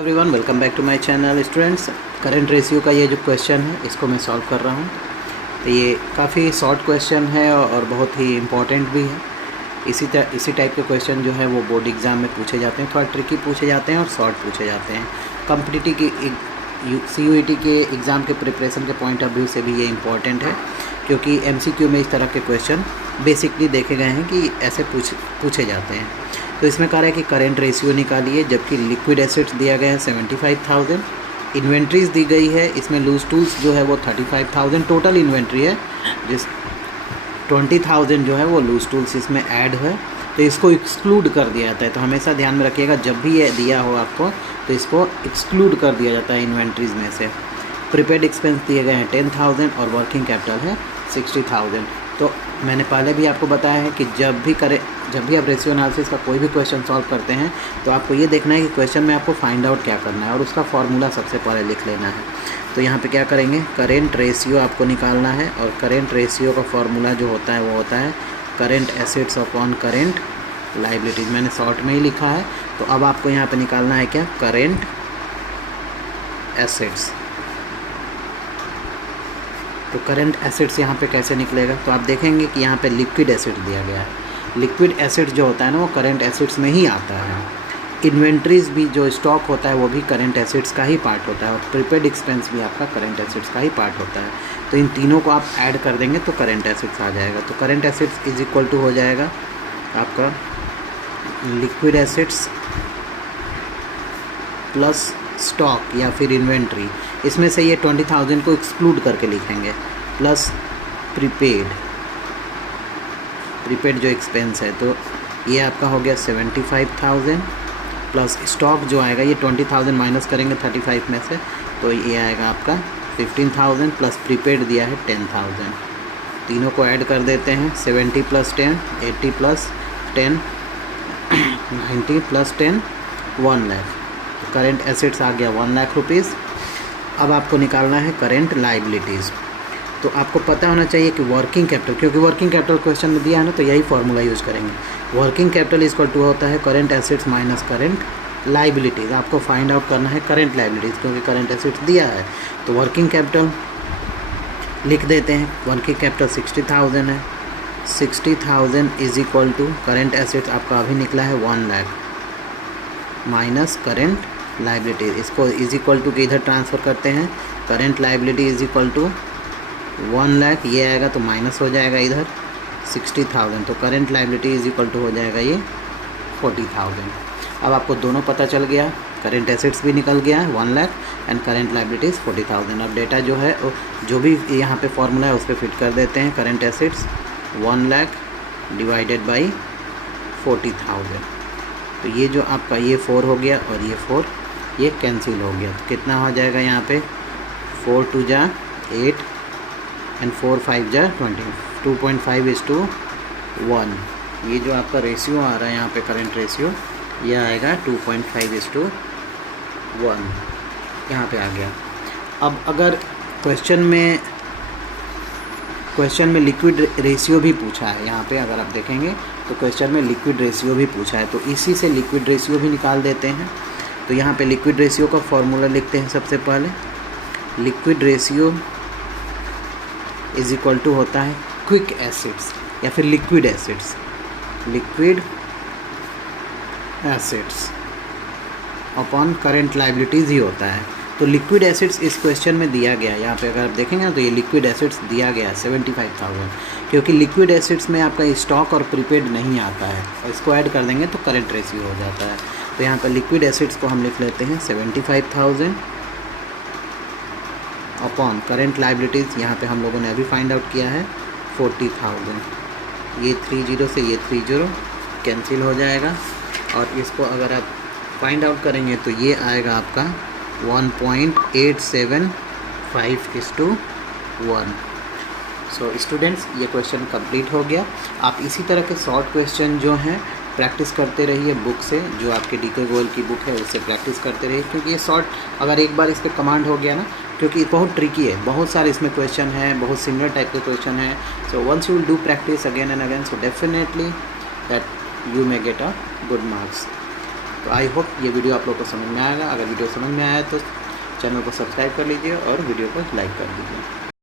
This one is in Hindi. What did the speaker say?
Everyone, welcome back to my channel students. Current ratio का ये जो क्वेश्चन है इसको मैं सॉल्व कर रहा हूँ। तो ये काफ़ी शॉर्ट क्वेश्चन है और बहुत ही इम्पॉर्टेंट भी है। इसी टाइप के क्वेश्चन जो है वो बोर्ड एग्ज़ाम में पूछे जाते हैं, थोड़ा ट्रिकी पूछे जाते हैं और शॉर्ट पूछे जाते हैं। कॉम्पिटिटिव की CUET के एग्ज़ाम के प्रिपरेशन के पॉइंट ऑफ व्यू से भी ये इम्पॉर्टेंट है, क्योंकि MCQ में इस तरह के क्वेश्चन बेसिकली देखे गए हैं कि ऐसे पूछे जाते हैं। तो इसमें कह रहा है कि करेंट रेशियो निकालिए, जबकि लिक्विड एसेट्स दिया गया है 75,000, इन्वेंट्रीज दी गई है, इसमें लूज टूल्स जो है वो 35,000 टोटल इन्वेंट्री है, जिस 20,000 जो है वो लूज टूल्स इसमें ऐड है, तो इसको एक्सक्लूड कर दिया जाता है। तो हमेशा ध्यान में रखिएगा, जब भी ये दिया हो आपको तो इसको एक्सक्लूड कर दिया जाता है इन्वेंट्रीज़ में से। प्रीपेड एक्सपेंस दिए गए हैं 10,000 और वर्किंग कैपिटल है 60,000। तो मैंने पहले भी आपको बताया है कि जब भी आप रेशियो एनालिसिस का कोई भी क्वेश्चन सॉल्व करते हैं तो आपको ये देखना है कि क्वेश्चन में आपको फाइंड आउट क्या करना है और उसका फॉर्मूला सबसे पहले लिख लेना है। तो यहाँ पे क्या करेंगे, करेंट रेशियो आपको निकालना है, और करेंट रेशियो का फॉर्मूला जो होता है वो होता है current assets upon current liabilities. मैंने शॉर्ट में ही लिखा है। तो अब आपको यहाँ पे निकालना है क्या, करेंट एसेट्स। तो करेंट एसेट्स यहाँ पे कैसे निकलेगा, तो आप देखेंगे कि यहाँ पे लिक्विड एसेट दिया गया है। लिक्विड एसेट जो होता है ना वो करेंट एसेट्स में ही आता है। इन्वेंट्रीज भी जो स्टॉक होता है वो भी करेंट एसेट्स का ही पार्ट होता है, और प्रीपेड एक्सपेंस भी आपका करेंट एसेट्स का ही पार्ट होता है। तो इन तीनों को आप ऐड कर देंगे तो करेंट एसेट्स आ जाएगा। तो current assets is equal to हो जाएगा आपका लिक्विड एसेट्स प्लस स्टॉक या फिर इन्वेंट्री, इसमें से ये 20,000 को एक्सक्लूड करके लिखेंगे, प्लस प्रीपेड जो एक्सपेंस है। तो ये आपका हो गया 75,000 प्लस स्टॉक जो आएगा, ये 20,000 माइनस करेंगे 35 में से, तो ये आएगा आपका 15,000 प्लस प्रीपेड दिया है 10,000। तीनों को ऐड कर देते हैं, 70 plus 10 80 plus 10 90 plus 10 1 lakh. Current assets आ गया 1 लाख रुपीज़। अब आपको निकालना है करेंट लाइबिलिटीज़। तो आपको पता होना चाहिए कि वर्किंग कैपिटल, क्योंकि वर्किंग कैपिटल क्वेश्चन में दिया है ना, तो यही फार्मूला यूज़ करेंगे। वर्किंग कैपिटल इक्वल टू होता है current assets minus current liabilities. आपको फाइंड आउट करना है करेंट लाइबिलिटीज़, क्योंकि करेंट एसेट्स दिया है। तो वर्किंग कैपिटल लिख देते हैं, वर्किंग कैपिटल 60,000 है, 60,000 is equal to current assets आपका अभी निकला है 1 लाख माइनस करेंट लाइबिलिटीज़। इसको इज इक्वल टू के इधर ट्रांसफ़र करते हैं, current liability is equal to 1 lakh, ये आएगा तो माइनस हो जाएगा इधर 60,000, तो current liability is equal to हो जाएगा ये 40,000। अब आपको दोनों पता चल गया, करेंट एसेट्स भी निकल गया है 1 लाख एंड करेंट लाइबिलिटीज़ 40,000। अब डेटा जो है जो भी यहाँ पे फॉर्मूला है उस पर फिट कर देते हैं। Current assets 1 lakh divided by 40,000, तो ये जो आपका ये 4 हो गया और ये 4 ये कैंसिल हो गया। तो कितना हो जाएगा यहाँ पे, 4 2 जा 8 एंड 4 5 जा 20, 2.5:1। ये जो आपका रेशियो आ रहा है यहाँ पे करेंट रेशियो, ये आएगा 2.5:1, यहाँ पे आ गया। अब अगर क्वेश्चन में लिक्विड रेशियो भी पूछा है, यहाँ पे अगर आप देखेंगे तो क्वेश्चन में लिक्विड रेशियो भी पूछा है, तो इसी से लिक्विड रेशियो भी निकाल देते हैं। तो यहाँ पे लिक्विड रेशियो का फॉर्मूला लिखते हैं सबसे पहले। Liquid ratio is equal to होता है क्विक एसिड्स या फिर liquid acids, liquid acids upon current liabilities ही होता है। तो लिक्विड एसिड्स इस क्वेश्चन में दिया गया है, यहाँ पे अगर आप देखेंगे ना तो ये लिक्विड एसिड्स दिया गया है 75,000, क्योंकि लिक्विड एसिड्स में आपका स्टॉक और प्रीपेड नहीं आता है, और इसको ऐड कर देंगे तो करेंट रेशियो हो जाता है। तो यहाँ पर लिक्विड एसिड्स को हम लिख लेते हैं 75,000 अपॉन करेंट लाइबिलिटीज़, यहाँ पे हम लोगों ने अभी फाइंड आउट किया है 40,000। ये 30 से ये 30 कैंसिल हो जाएगा, और इसको अगर आप फाइंड आउट करेंगे तो ये आएगा आपका 1.875:1। सो स्टूडेंट्स, ये क्वेश्चन कंप्लीट हो गया। आप इसी तरह के शॉर्ट क्वेश्चन जो हैं प्रैक्टिस करते रहिए बुक से, जो आपके DK गोयल की बुक है उससे प्रैक्टिस करते रहिए, क्योंकि ये शॉर्ट अगर एक बार इस पर कमांड हो गया ना, क्योंकि बहुत ट्रिकी है, बहुत सारे इसमें क्वेश्चन है, बहुत सिमिलर टाइप के क्वेश्चन है। So once you will do practice again and again, so definitely that you may get a good marks. तो आई होप ये वीडियो आप लोग को समझ में आएगा। अगर वीडियो समझ में आया तो चैनल को सब्सक्राइब कर लीजिए और वीडियो को लाइक कर दीजिए।